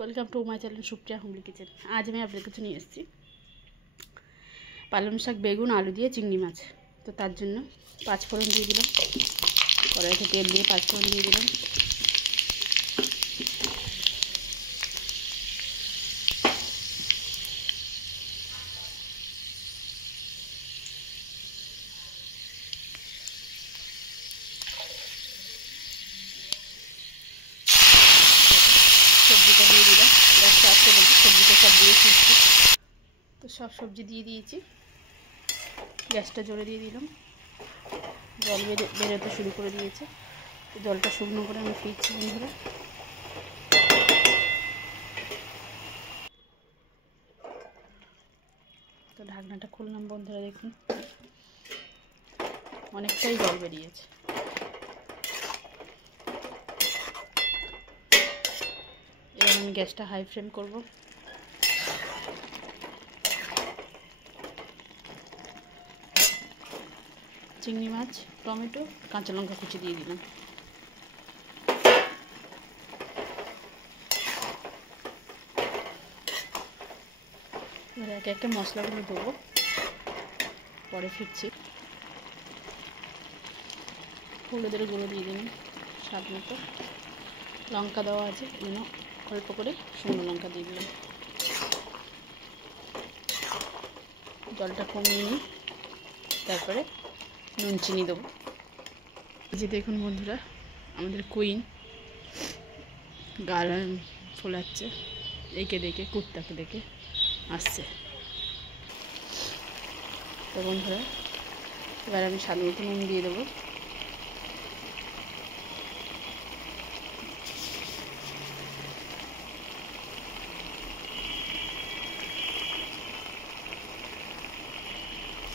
Welcome to my channel Supriya homely kitchen. आज मैं आपके कुछ नहीं एसेছি পালং শাক বেগুন আলু দিয়ে চিংড়ি মাছ। তো তার জন্য পাঁচফোড়ন দিয়ে দিলাম, কড়াইতে তেল দিয়ে পাঁচফোড়ন দিয়ে দিলাম, সবজিটা দিয়ে দিলাম, গ্যাসটা আস্তে দেবো, সবজিটা সব দিয়ে দিচ্ছি। তো সব সবজি দিয়ে দিয়েছি, গ্যাসটা জোরে দিয়ে দিলাম, জল বেরোতে শুরু করে দিয়েছে। জলটা শুকনো করে আমি ফিরছি বন্ধুরা। তো ঢাকনাটা খুললাম বন্ধুরা, দেখুন অনেকটাই জল বেরিয়েছে। এবার আমি গ্যাসটা হাই ফ্লেম করব। চিংড়ি মাছ, টমেটো, কাঁচা লঙ্কা কুচি দিয়ে দিলাম। এবার একে একে মশলাগুলো দেবো, পরে ফিরছি। হলুদের গুঁড়ো দিয়ে দিলাম স্বাদ মতো, লঙ্কা দেওয়া আছে এই জন্য অল্প করে শুকনো লঙ্কা দিয়ে দিলাম। জলটা কমিয়ে নিই, তারপরে নুন চিনি দেবো। যে দেখুন বন্ধুরা, আমাদের কুইন গাল ফোলাচ্ছে, একে দেখে কুত্তাকে দেখে আসছে। তো বন্ধুরা এবার আমি স্বাদ মতো নুন দিয়ে দেবো।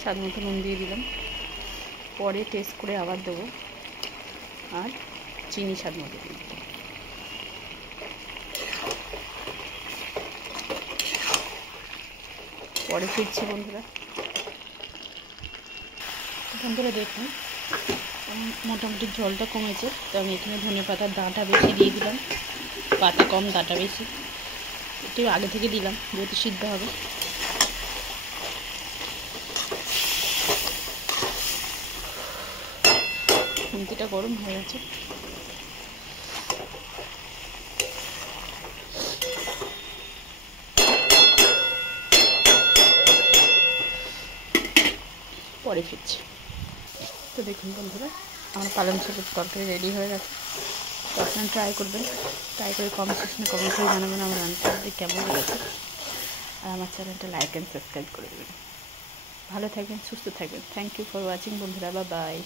স্বাদ মতো নুন দিয়ে দিলাম, পরে টেস্ট করে আবার দেবো, আর চিনি স্বাদ মতো দিয়ে দিলাম। পরে ফিরছি বন্ধুরা। বন্ধুরা দেখুন মোটামুটি জলটা কমেছে, তো আমি এখানে ধনে পাতার ডাঁটা বেশি দিয়ে দিলাম, পাতা কম ডাঁটা বেশি, একটু আগে থেকে দিলাম যেহেতু সিদ্ধ হবে। খুন্তিটা গরম হয়ে গেছে, পরে ফিরছি। তো দেখুন বন্ধুরা আমার পালং শাকের তরকারি রেডি হয়ে গেছে। তো আপনারা ট্রাই করবেন, ট্রাই করে কমেন্ট সেকশনে কমেন্ট করে জানাবেন আমার রান্নাটা কেমন লেগেছে, আর আমার চ্যানেলটা লাইক অ্যান্ড সাবস্ক্রাইব করে দেবেন। ভালো থাকবেন, সুস্থ থাকবেন। থ্যাংক ইউ ফর ওয়াচিং বন্ধুরা, বাই বাই।